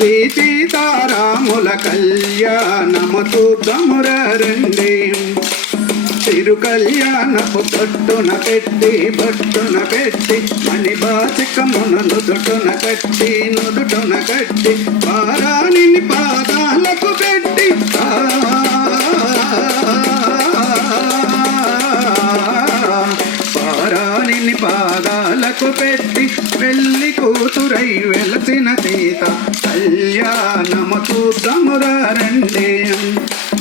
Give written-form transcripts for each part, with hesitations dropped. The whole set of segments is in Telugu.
శ్రీ సీతారాముల కళ్యాణము చూద్దామురా రండి. తిరు కళ్యాణపు బొట్టున పెట్టి మణిబాచికమున నుదుటున కట్టి పారాణిని పాదాలకు పెట్టి పారాణిని పాదాలకు పెట్టి పెళ్లి కూతురై వెలసిన సీత కళ్యాణము చూద్దామురా రండి.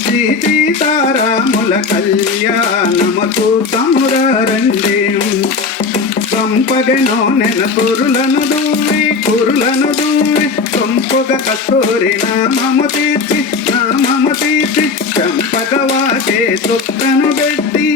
శ్రీ సీతారాముల కళ్యాణము చూద్దామురా రండి. సంపగనో నెన కురులను దూవి సొంపుగ కస్తూరి నామము తీర్చి చంపగవాకే చుక్కను పెట్టి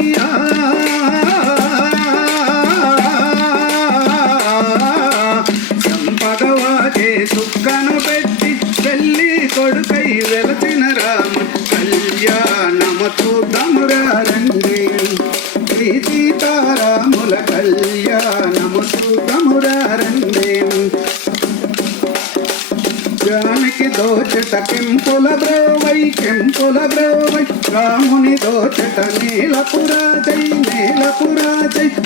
చంపగవాకే చుక్కను పెట్టి పెళ్లి కొడుకై వెలసిన రామ కళ్యాణము చూద్దామురా రండి. శ్రీ సీతారాముల కళ్యాణము చూద్దామురా రండి. జానకి దోచట కెంపుల బ్రోవై రాముని దోచట నీలపురాజై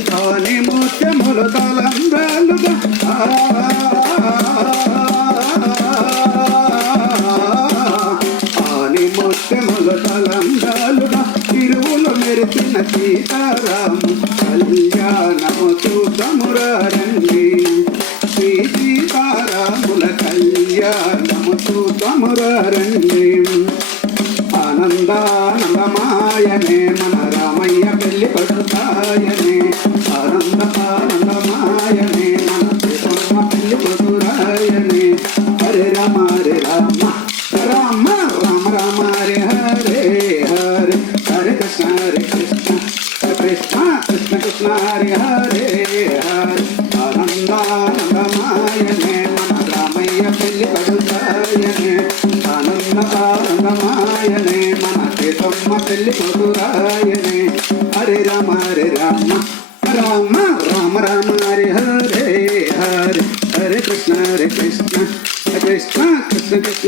కాని ముత్యములు తలంబ్రాలుగా ముత్యములు తలంబ్రాలుగా తిరువులు మెరిసిన సీతారాము కళ్యాణము చూద్దామురా రండి. శ్రీ సీతారాముల కళ్యాణము చూద్దామురా రండి. ఆనందానందమాయనే మన రామయ్య పెళ్లి పడుతాయనే ఆనందమాయనే మన సీతమ్మ పెళ్లి పడురాయనే. హరే రామ రామ రామ రామ రామ హరే హరే హరే కృష్ణ కృష్ణ కృష్ణ కృష్ణ హరే హరే హరే. ఆనందానందమాయనే మన రామయ్య పెళ్లి పడుతాయనే ఆనందమాయనే మన సీతమ్మ పెళ్లి పడురాయనే. హరే రామ రామ రామ రామ హరే హరే హరే హరే కృష్ణ కృష్ణ కృష్ణ కృష్ణ